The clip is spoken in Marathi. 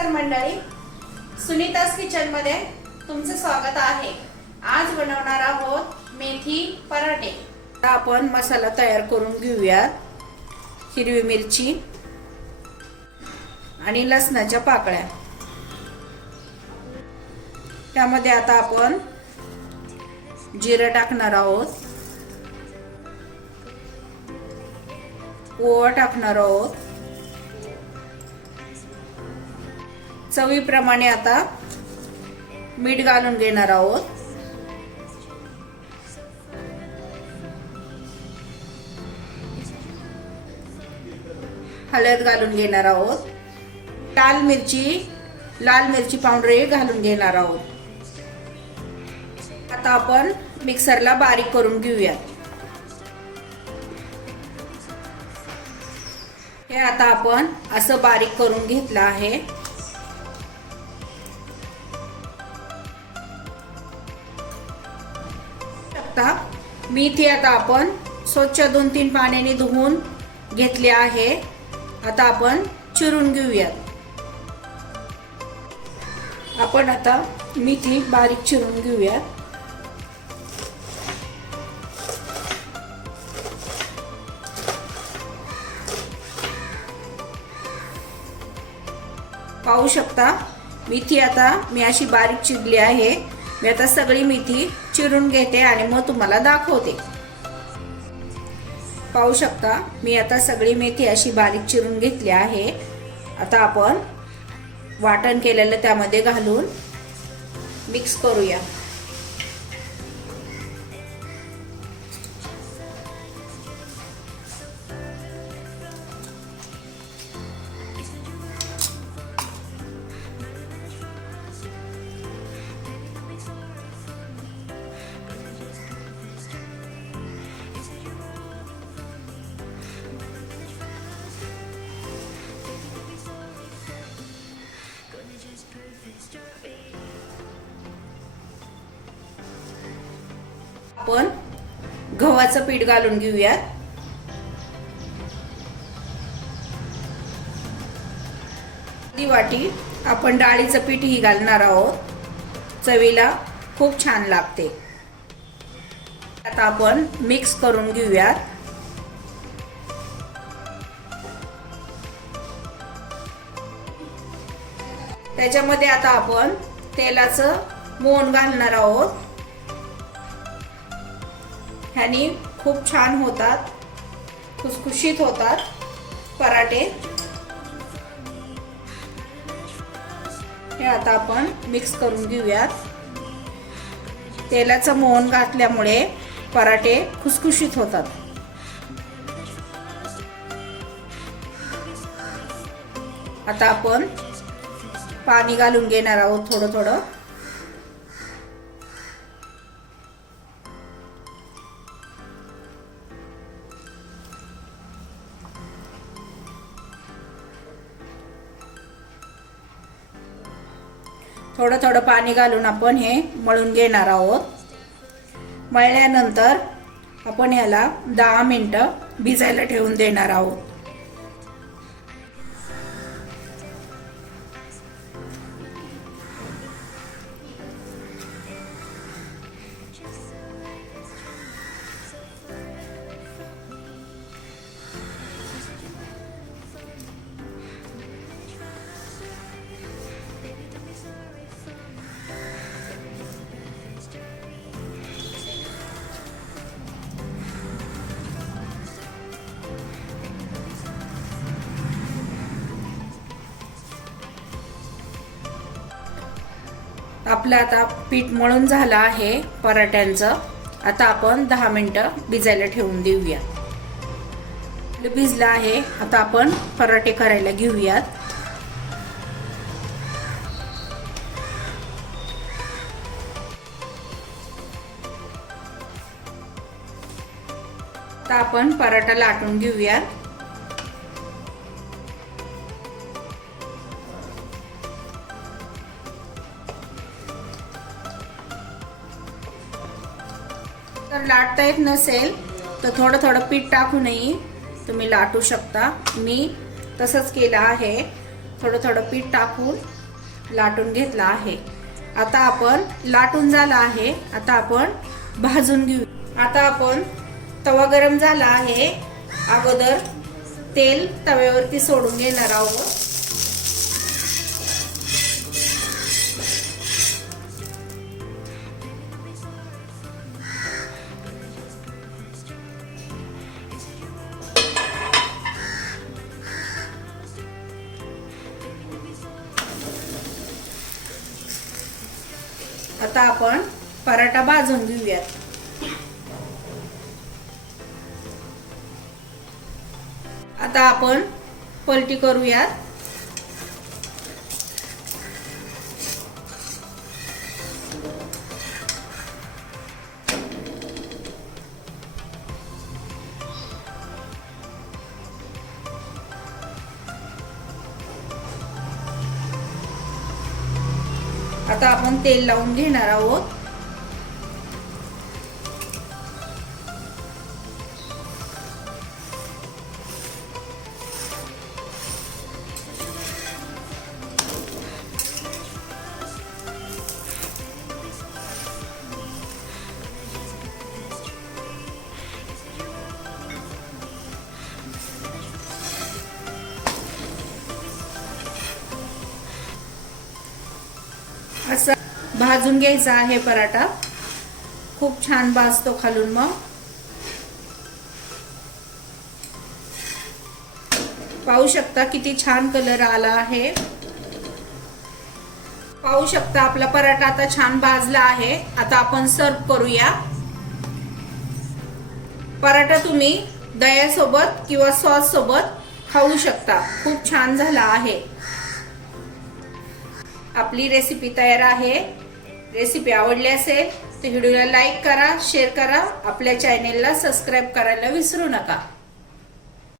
नमस्कार मंडळी, सुनीताज किचन मध्ये तुमचे स्वागत आहे। आज बनवणार आहोत मेथी पराठे। आता आपण मसाला तयार करून घेऊया। हिरवी मिरची आणि लसणाच्या पाकळ्या, त्यामध्ये आता आपण जिरं टाकणार आहोत, ओवा टाकणार आहोत, चवीप्रमाणे आता मीठ घालून घेणार आहोत, हळद घालून घेणार आहोत, लाल मिरची पावडर घालून घेणार आहोत। आता आपण मिक्सरला बारीक करून घेऊया। हे आता आपण असं बारीक करून घेतलं आहे। मेथी आता आपण स्वच्छ 2-3 पाण्याने धुवून घेतली आहे। आता आपण चिरून घेऊयात। आपण आता मेथी बारीक चिरून घेऊयात। पाहू शकता मेथी आता मी अशी बारीक चिरली आहे। मी आता सगळी मेथी चिरून घेते आणि मग तुम्हाला दाखवते। पाहू शकता मी आता सगळी मेथी अशी बारीक चिरून घेतली आहे। आता आपण वाटण केलेलं त्यामध्ये घालून मिक्स करूया। आपण गव्हाचं पीठ घालून घेऊयात। अर्धी वाटी आपण डाळीचं पीठ ही घालणार आहोत, चवीला खूप छान लागते। आता आपण मिक्स करून घेऊयात। त्याच्यामध्ये आता आपण तेलाचं मोहन घालणार आहोत। ह्यानी खूप छान होतात, खुसखुशीत होतात पराठे। हे आता आपण मिक्स करून घेऊयात। तेलाचं मोहन घातल्यामुळे पराठे खुसखुशीत होतात। आता आपण पाणी घालून घेणार आहोत थोडं थोडं। थोडं थोडं पाणी घालून आपण हे मळून घेणार आहोत। मळल्यानंतर आपण ह्याला 10 मिनिटं भिजायला ठेवून देणार आहोत। आपलं आता पीठ मळून झालं आहे पराठ्यांचं। आता आपण 10 मिनिटं भिजायला ठेवून देऊया। भिजलं आहे, आता आपण पराठे करायला घेऊयात। आता आपण पराठा लाटून घेऊयात। तर लाटता येत नसेल तर थोडं थोडं पीठ टाकूनही तुम्ही लाटू शकता। मी तसंच केलं आहे। थोडं थोडं पीठ टाकून लाटून घेतला आहे. आता आपण लाटून झाला आहे. आता आपण भाजून घेऊ. आता आपण तवा गरम झाला आहे. अगोदर तेल तव्यावरती सोडून घेणार आहोत. आता आपण पराठा भाजून घेऊयात. आता आपण पलटी करूयात. आता आपण तेल लावून घेणार आहोत. असा भाजून घ्यायचा आहे पराठा. खूप छान भाजतो खालून. मग पाहू शकता किती छान कलर आला आहे. पाहू शकता आपला पराठा आता छान भाजला आहे. आता आपण सर्व करूया. पराठा तुम्ही दह्यासोबत किंवा सॉस सोबत खाऊ शकता. खूप छान झाला आहे. आपली रेसिपी तयार आहे. रेसिपी आवडली असेल तर व्हिडिओला लाईक करा, शेअर करा, आपल्या चॅनेलला सबस्क्राईब करायला विसरू नका.